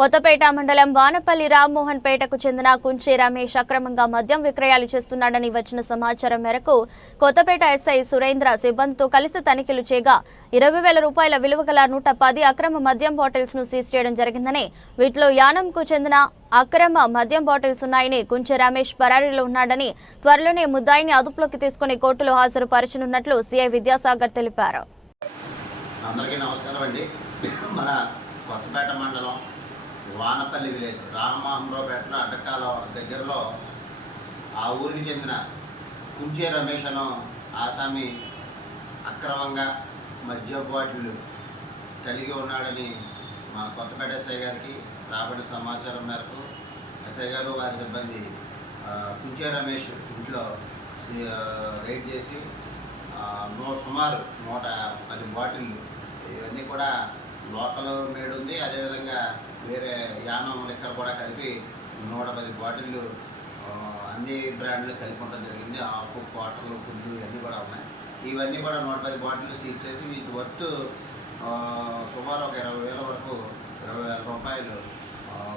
కొత్తపేట మండలం వానపల్లి రామ్మోహన్ పేటకు చెందిన కుంచి రమేష్ అక్రమంగా మద్యం విక్రయాలు చేస్తున్నాడని వచ్చిన సమాచారం మేరకు కొత్తపేట ఎస్ఐ సురేంద్ర సిబ్బందితో కలిసి తనిఖీలు చేయగా 20,000 రూపాయల విలువ గల 110 అక్రమ మద్యం బాటిల్స్ ను సీజ్ చేయడం జరిగిందని, వీటిలో యానంకు చెందిన అక్రమ మద్యం బాటిల్స్ ఉన్నాయని, కుంచి రమేష్ పరారీలో ఉన్నాడని, త్వరలోనే ముద్దాయిని అదుపులోకి తీసుకుని కోర్టులో హాజరుపరచనున్నట్లు సిఐ విద్యాసాగర్ తెలిపారు. అందరికీ నమస్కారం అండి. మన కొత్తపేట మండలం వానపల్లి విలేజ్ రామమోహన్రావుపేటలో అడ్డకాల దగ్గరలో ఆ ఊరికి చెందిన కుంచి రమేష్ అను ఆసామి అక్రమంగా మద్యం బాటిల్ కలిగి ఉన్నాడని మా కొత్తపేట ఎస్ఐ గారికి రాబడిన సమాచారం మేరకు ఎస్ఐ గారు వారి సిబ్బంది కుంచి రమేష్ ఇంట్లో రైడ్ చేసి సుమారు 110 బాటిళ్ళు, ఇవన్నీ కూడా లోకల్ మేడ్ ఉంది. అదేవిధంగా వేరే యానం లిక్కర్ కూడా కలిపి 110 బాటిళ్ళు అన్ని బ్రాండ్లు కలిపి ఉండడం జరిగింది. ఆకు, క్వార్టర్లు, ఫుడ్లు ఇవన్నీ కూడా ఉన్నాయి. ఇవన్నీ కూడా 110 బాటిళ్ళు సీజ్ చేసి వీటి వర్త్ సుమారు ఒక 20,000 వరకు 20,000 రూపాయలు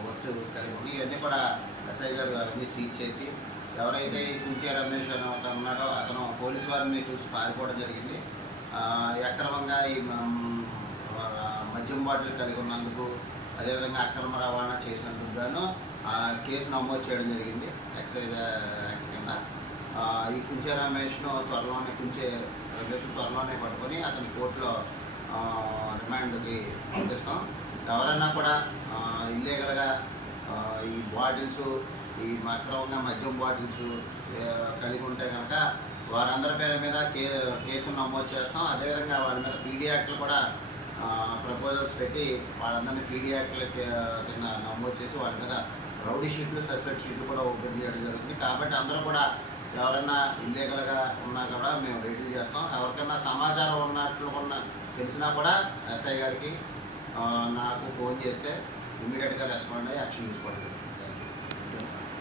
వర్త్ కలిపి ఉంది. ఇవన్నీ కూడా ఎస్ఐ గారు అవన్నీ సీజ్ చేసి ఎవరైతే ఈ కుంచి రమేష్ అని ఉన్నాడో అతను పోలీసు వారిని చూసి పారిపోవడం జరిగింది. అక్రమంగా ఈ మద్యం బాటిల్ కలిగి ఉన్నందుకు, అదేవిధంగా అక్రమ రవాణా చేసినందుకు గాను కేసు నమోదు చేయడం జరిగింది ఎక్సైజ్ యాక్ట్ కింద. ఈ కుంచి రమేష్ను త్వరలోనే పట్టుకొని అతని కోర్టులో రిమాండ్కి పంపిస్తాం. ఎవరైనా కూడా ఇల్లీగల్గా ఈ బాటిల్స్, ఈ అక్రమంగా మద్యం బాటిల్స్ కలిగి ఉంటే కనుక వారందరి పేరు మీద కేసు నమోదు చేస్తాం. అదేవిధంగా వారి మీద పీడీ యాక్ట్లు కూడా ప్రపోజల్స్ పెట్టి వాళ్ళందరినీ పీడీ యాక్ట్ల కింద నమోదు చేసి వాళ్ళ మీద రౌడీ షీట్లు, సస్పెక్ట్ షీట్లు కూడా ఓపెన్ చేయడం జరుగుతుంది. కాబట్టి అందరూ కూడా ఎవరైనా ఇల్లీగల్గా ఉన్నా కూడా మేము రైడ్లు చేస్తాం. ఎవరికైనా సమాచారం తెలిసినా కూడా ఎస్ఐ గారికి నాకు ఫోన్ చేస్తే ఇమ్మీడియట్గా రెస్పాండ్ అయ్యి యాక్షన్ తీసుకోవడం జరుగుతుంది.